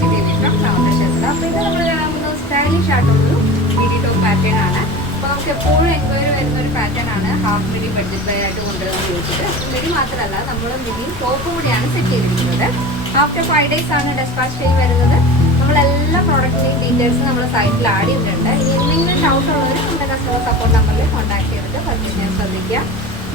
അപ്പോൾ ഇത് നമ്മൾ കാണുന്നത് സ്റ്റൈലിഷ് ആയിട്ടുള്ളൊരു മിഡി ടോപ്പ് പാറ്റേൺ ആണ്. അപ്പോൾ നമുക്ക് എപ്പോഴും എൻക്വയറി വരുന്ന ഒരു പാറ്റേൺ ആണ്. ഹാഫ് മിഡി ബഡ്ജറ്റ് ബൈ ആയിട്ട് കൊണ്ടുവന്ന് ചോദിച്ചിട്ട് മിഡി മാത്രമല്ല നമ്മൾ മിഡി ടോപ്പും കൂടിയാണ് സെറ്റ് ചെയ്തിരിക്കുന്നത്. ആഫ്റ്റർ 5 days ആണ് ഡെസ്പാച്ച് ടൈം വരുന്നത്. നമ്മളെല്ലാ പ്രോഡക്റ്റിൻ്റെയും ഡീറ്റെയിൽസ് നമ്മുടെ സൈറ്റിൽ ആഡ് ചെയ്തിട്ടുണ്ട്. ഇനി എന്തെങ്കിലും ഡൗട്ട് ഉള്ളവർ നമ്മുടെ കസ്റ്റമർ സപ്പോർട്ട് നമ്പറിൽ കോൺടാക്ട് ചെയ്തിട്ട് പർച്ചേസ് ചെയ്യാൻ ശ്രദ്ധിക്കുക.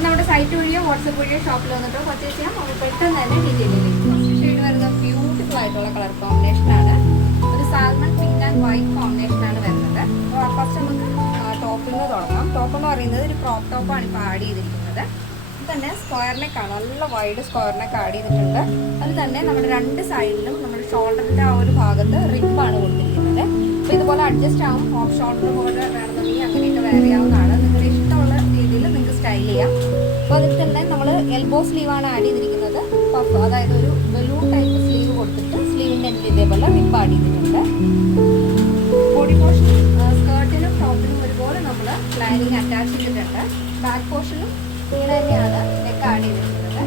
നമ്മുടെ സൈറ്റ് വഴിയോ വാട്സപ്പ് വഴിയോ ഷോപ്പിൽ വന്നിട്ടോ പർച്ചേസ് ചെയ്യാം. നമുക്ക് പെട്ടെന്ന് തന്നെ ഡീറ്റെയിലേക്ക്. ഫസ്റ്റ് ഷെയ്ഡ് വരുന്ന ബ്യൂട്ടിഫുൾ ആയിട്ടുള്ള കളർ കോമ്പിനേഷനാണ്. ഒരു സാൽമൺ പിങ്ക് ആൻഡ് വൈറ്റ് കോമ്പിനേഷനാണ് വരുന്നത്. ഫസ്റ്റ് നമുക്ക് ടോപ്പിൽ നിന്ന് തുടങ്ങാം. ടോപ്പ് എന്ന് പറയുന്നത് ഒരു ക്രോപ്പ് ടോപ്പാണ് ഇപ്പോൾ ആഡ് ചെയ്തിരിക്കുന്നത്. ഇത് തന്നെ സ്ക്വയർ നെക്കാണ്, നല്ല വൈഡ് സ്ക്വയർ നെക്ക് ആഡ് ചെയ്തിട്ടുണ്ട്. അത് തന്നെ നമ്മുടെ 2 സൈഡിലും നമ്മുടെ ഷോൾഡറിൻ്റെ ആ ഒരു ഭാഗത്ത് റിബാണ് കൊടുത്തിരിക്കുന്നത്. അപ്പോൾ ഇതുപോലെ അഡ്ജസ്റ്റ് ആവും. ഓഫ് ഷോൾഡർ പോലെ വേണമെന്നുണ്ടെങ്കിൽ അങ്ങനെയൊക്കെ വെയർ ചെയ്യാവുന്നതാണ്. നിങ്ങളുടെ ഇഷ്ടമുള്ള രീതിയിൽ നിങ്ങൾക്ക് സ്റ്റൈൽ ചെയ്യാം. അപ്പോൾ അതിൽ തന്നെ നമ്മൾ എൽബോ സ്ലീവാണ് ആഡ് ചെയ്തിരിക്കുന്നത്. പഫ്, അതായത് ഒരു ബലൂൺ ടൈപ്പ് സ്ലീവ് കൊടുത്തിട്ട് സ്ലീവിൻ്റെ എൻഡിൽ ഇതേപോലെ റിബ് ആഡ് ചെയ്തിട്ടുണ്ട്. ബോഡി പോർഷൻ സ്കേർട്ടിനും ടോപ്പിനും ഒരുപോലെ നമ്മൾ ലൈനിങ് അറ്റാച്ച് ചെയ്തിട്ടുണ്ട്. ബാക്ക് പോർഷനും ഇങ്ങനെ തന്നെയാണ് നെക്ക് ആഡ് ചെയ്തിരിക്കുന്നത്.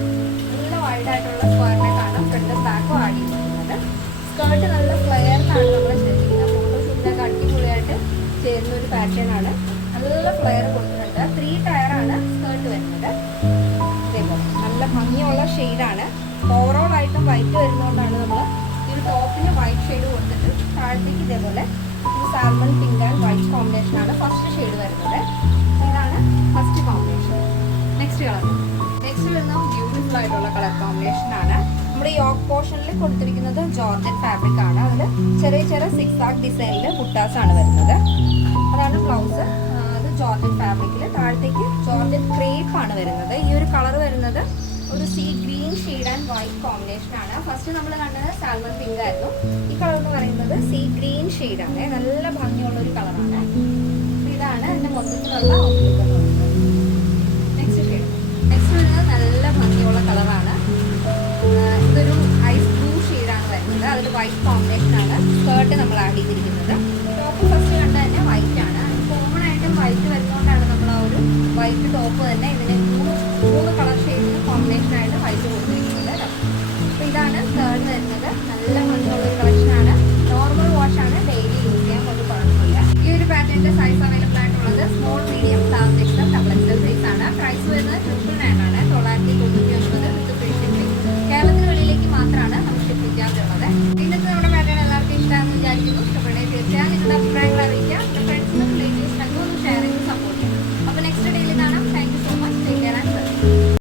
നല്ല വൈഡായിട്ടുള്ള സ്ക്വയർ നെക്കാണ് ഫ്രണ്ടും ബാക്കും ആഡ് ചെയ്തിരിക്കുന്നത്. സ്കേർട്ട് നല്ല ഫ്ലെയറിനാണ് നമ്മൾ ചെയ്തിരിക്കുന്നത്. ഫോട്ടോഷൂട്ടിനൊക്കെ അടിപൊളിയായിട്ട് ചേരുന്ന ഒരു പാറ്റേൺ ആണ്. നല്ല ഫ്ലെയർ കൊടുത്തിട്ടുണ്ട്. 3 ടയറാണ് സ്കേർട്ട് വരുന്നത്. ഇതേപോലെ നല്ല ഭംഗിയുള്ള ഷെയ്ഡാണ്. ഓവറോൾ ആയിട്ടും വൈറ്റ് വരുന്നതുകൊണ്ടാണ് നമ്മൾ ഈ ഒരു ടോപ്പിന് വൈറ്റ് ഷെയ്ഡ് കൊടുത്തിട്ട് താഴത്തേക്ക് ഇതേപോലെ ഒരു സാൽമൺ പിങ്ക് ആൻഡ് വൈറ്റ് കോമ്പിനേഷനാണ് ഫസ്റ്റ് ഷെയ്ഡ് വരുന്നത്. ഇതാണ് ഫസ്റ്റ് കോമ്പിനേഷൻ. നെക്സ്റ്റ് വരുന്ന ബ്യൂട്ടിഫുൾ ആയിട്ടുള്ള കളർ കോമ്പിനേഷനാണ്. നമ്മുടെ യോക്ക് പോർഷനിൽ കൊടുത്തിരിക്കുന്നത് ജോർജറ്റ് ഫാബ്രിക് ആണ്. അതിൽ ചെറിയ ചെറിയ 6 ഡിസൈനിൽ ബുട്ടാസ് ആണ് വരുന്നത്. അതാണ് ബ്ലൗസ്. അത് ജോർജറ്റ് ഫാബ്രിക്കിൽ താഴത്തേക്ക് ജോർജറ്റ് ക്രേപ്പ് ആണ് വരുന്നത്. ഈ ഒരു കളർ വരുന്നത് ഒരു see green shade and white combination ആണ്. ഫസ്റ്റ് നമ്മൾ കണ്ടത് സാൽമൺ പിങ്ക് ആയിരുന്നു. ഈ കളർ എന്ന് പറയുന്നത് സീ ഗ്രീൻ ഷെയ്ഡാണ്. നല്ല ഭംഗിയുള്ള ഒരു കളറാണ്. ഇതാണ് എൻ്റെ മൊത്തത്തിലുള്ള ഔട്ട്ലുക്ക് എന്ന് പറയുന്നത്. നെക്സ്റ്റ് വരുന്നത് നല്ല ഭംഗിയുള്ള കളറാണ്. ഇതൊരു ഐസ് ബ്ലൂ ഷെയ്ഡാണ് വരുന്നത്. അതൊരു വൈറ്റ് കോമ്പിനേഷനാണ്. സ്കേർട്ട് നമ്മൾ ആഡ് ചെയ്തിരിക്കുന്നത്.